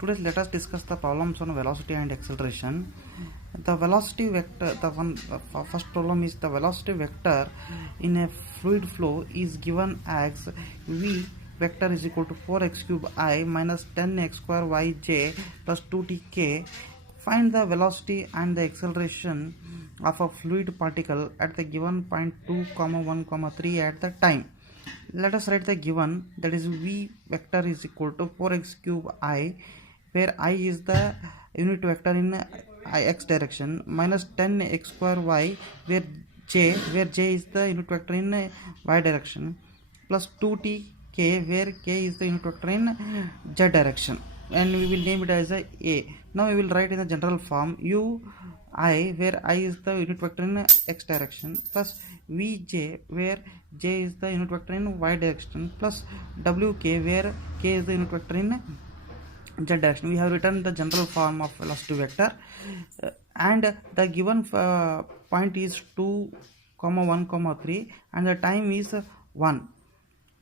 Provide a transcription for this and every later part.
Today let us discuss the problems on velocity and acceleration. The velocity vector, the first problem is the velocity vector in a fluid flow is given as v vector is equal to 4x cube I minus 10x square yj plus 2tk. Find the velocity and the acceleration of a fluid particle at the given point 2, 1, 3 at the time. Let us write the given, that is v vector is equal to 4x cube I, where I is the unit vector in x direction, minus 10x square y, where j is the unit vector in y direction, plus 2tk, where k is the unit vector in z direction, and we will name it as a. Now we will write in the general form u I, where I is the unit vector in x direction, plus vj, where j is the unit vector in y direction, plus wk, where k is the unit vector in z direction. We have written the general form of velocity vector, and the given point is 2, 1, 3, and the time is 1.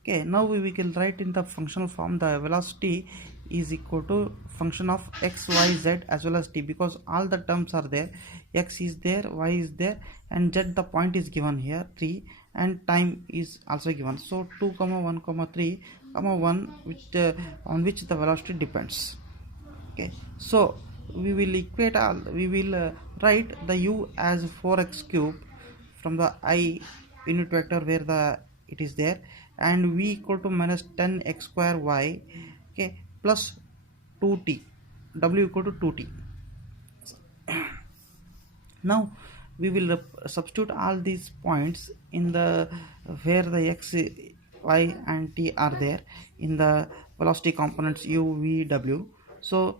Okay, now we can write in the functional form the velocity is equal to function of x, y, z as well as t, because all the terms are there. X is there, y is there, and z, the point is given here 3, and time is also given. So 2, 1, 3, 1, which on which the velocity depends. Okay, so we will equate all. We will write the u as 4x cube from the I unit vector where it is there, and v equal to minus 10x square y, okay, plus 2t, w equal to 2t. Now we will substitute all these points in the where the x, y and t are there in the velocity components u, v, w. So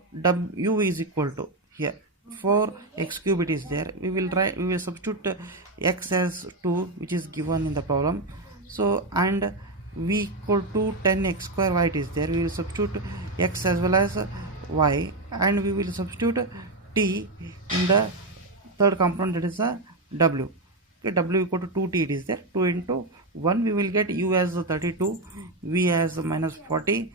u is equal to here 4x cube, it is there. We will substitute x as 2, which is given in the problem. So and v equal to 10x square y, it is there. We will substitute x as well as y, and we will substitute t in the third component, that is a w. Okay, w equal to 2t, it is there. 2 into 1, we will get u as 32, v as minus 40,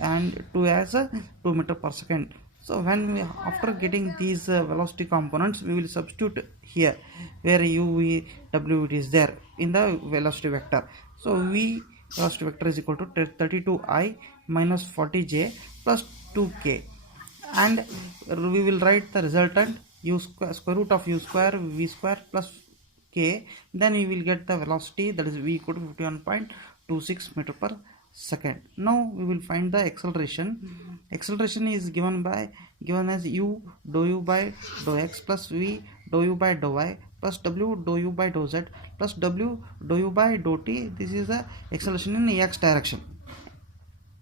and 2 as 2 meter per second. So when we, after getting these velocity components, we will substitute here where u, v, w, it is there in the velocity vector. So v velocity vector is equal to 32i minus 40j plus 2k, and we will write the resultant u square root of u square v square plus k. Then we will get the velocity, that is v equal to 51.26 meter per second. Now we will find the acceleration. Acceleration is given as u dou u by dou x plus v dou u by dou y plus w dou u by dou z plus w dou u by dou t. This is the acceleration in x direction.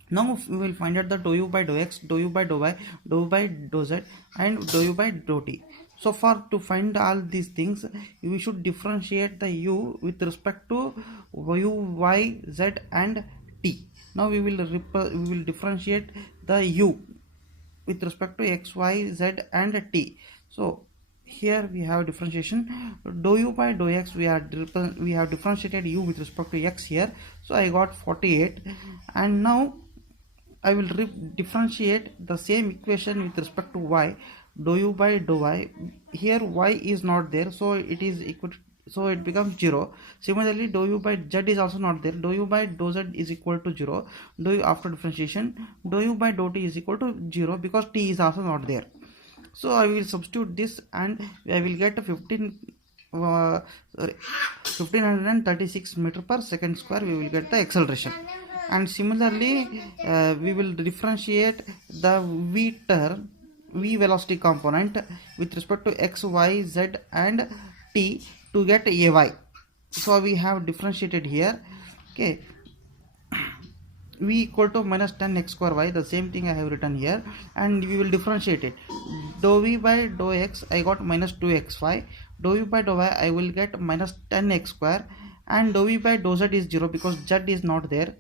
Now we will find out the dou u by dou x, dou u by dou y, dou u by dou z, and dou u by dou t. So for to find all these things, we should differentiate the u with respect to u, y, z, and t. Now we will differentiate the u with respect to x, y, z, and t. So here we have differentiation. Dou u by dou x, we have differentiated u with respect to x here. So I got 48, and now I will differentiate the same equation with respect to y. Dou u by dou y, here y is not there, so it is equal to, so it becomes 0. Similarly, dou u by z is also not there. Dou u by dou z is equal to 0. Dou u after differentiation, dou u by dou t is equal to 0 because t is also not there. So I will substitute this, and I will get 1536 meter per second square. We will get the acceleration. And similarly, we will differentiate the v velocity component with respect to x, y, z, and t to get ay. So we have differentiated here. Okay, v equal to minus 10x square y, the same thing I have written here, and we will differentiate it. Dou v by dou x, I got minus 2xy. Dou v by dou y, I will get minus 10x square, and dou v by dou z is 0 because z is not there,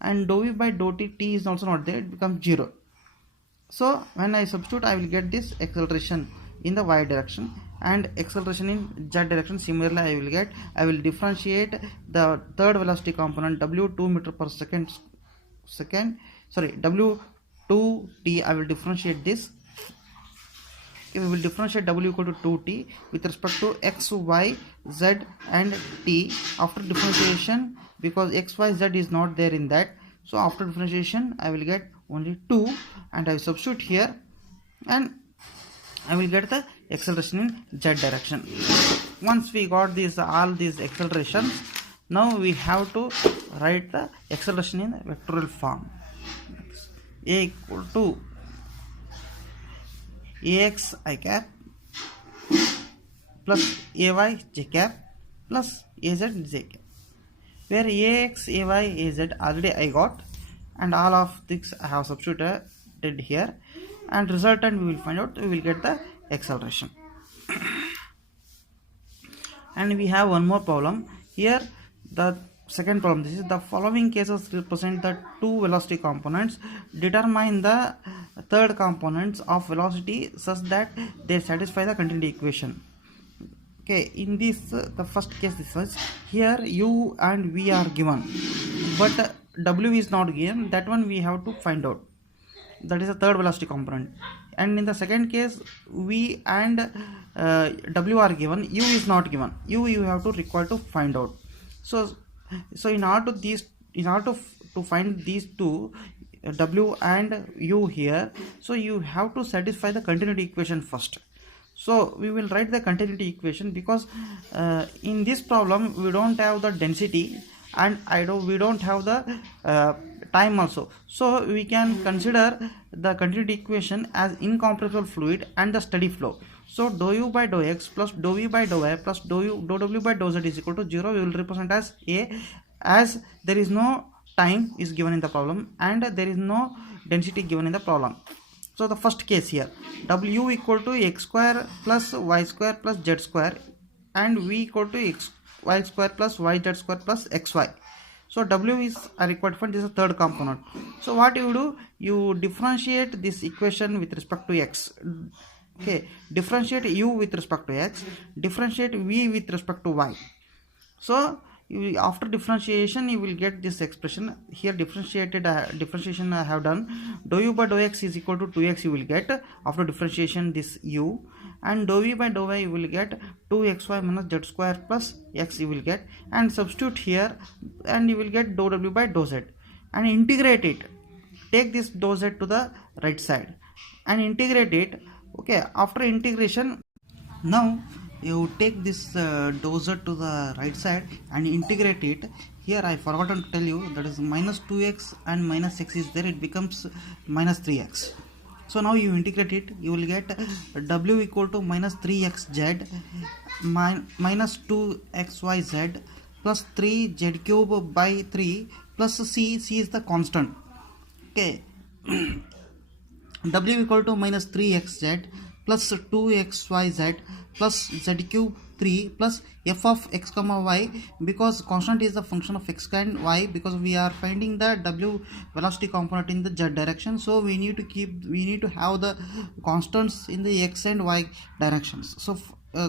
and dou v by dou t is also not there, it becomes 0. So when I substitute, I will get this acceleration in the y direction and acceleration in z direction. Similarly, I will differentiate the third velocity component w 2 meter per second w 2t. I will differentiate this. Okay, we will differentiate w equal to 2t with respect to x, y, z and t. After differentiation, because x, y, z is not there in that, so after differentiation I will get only 2, and I will substitute here and I will get the acceleration in z direction. Once we got these all these accelerations, now we have to write the acceleration in vectorial form. A equal to ax I cap plus ay j cap plus az j cap, where ax, ay, az already I got, and all of this I have substituted here, and resultant we will find out, we will get the acceleration. And we have one more problem here. The second problem, this is the following cases represent the two velocity components. Determine the third components of velocity such that they satisfy the continuity equation. Okay, in this the first case, this was here u and v are given, but w is not given. That one we have to find out. That is the third velocity component. And in the second case, v and w are given, u is not given. You have to require to find out. So in order to find these two, w and u here, so you have to satisfy the continuity equation first. So we will write the continuity equation, because in this problem we don't have the density and we don't have the time also. So we can consider the continuity equation as incompressible fluid and the steady flow. So dou u by dou x plus dou v by dou y plus dou w by dou z is equal to 0. We will represent as a, as there is no time is given in the problem and there is no density given in the problem. So the first case here, w equal to x square plus y square plus z square and v equal to x y square plus y z square plus xy. So w is required for this is the third component. So what you do, you differentiate this equation with respect to x. Okay, differentiate u with respect to x, differentiate v with respect to y. So after differentiation you will get this expression here. Differentiation I have done. Dou u by dou x is equal to 2x you will get after differentiation this u, and dou v by dou y you will get 2xy minus z square plus x you will get, and substitute here and you will get dou w by dou z and integrate it. Take this dou z to the right side and integrate it. Okay, after integration, now you take this dou z to the right side and integrate it. Here I forgotten to tell you that is minus 2x and minus x is there, it becomes minus 3x. So now you integrate it, you will get w equal to minus 3xz minus 2xyz plus 3z cube by 3 plus c is the constant. Okay, w equal to minus 3xz plus 2xyz plus z cube 3 plus f of x comma y, because constant is the function of x and y, because we are finding the w velocity component in the z direction, so we need to have the constants in the x and y directions. So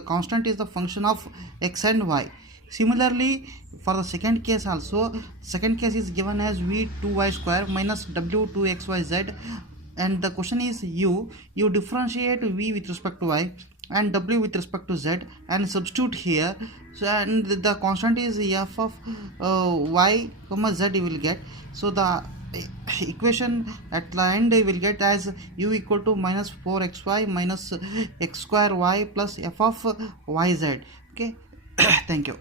constant is the function of x and y. Similarly for the second case also, second case is given as v 2y square minus w 2xyz, and the question is you differentiate v with respect to y and w with respect to z and substitute here. So and the constant is f of y comma z you will get. So the equation at the end you will get as u equal to minus 4xy minus x square y plus f of yz. Okay, thank you.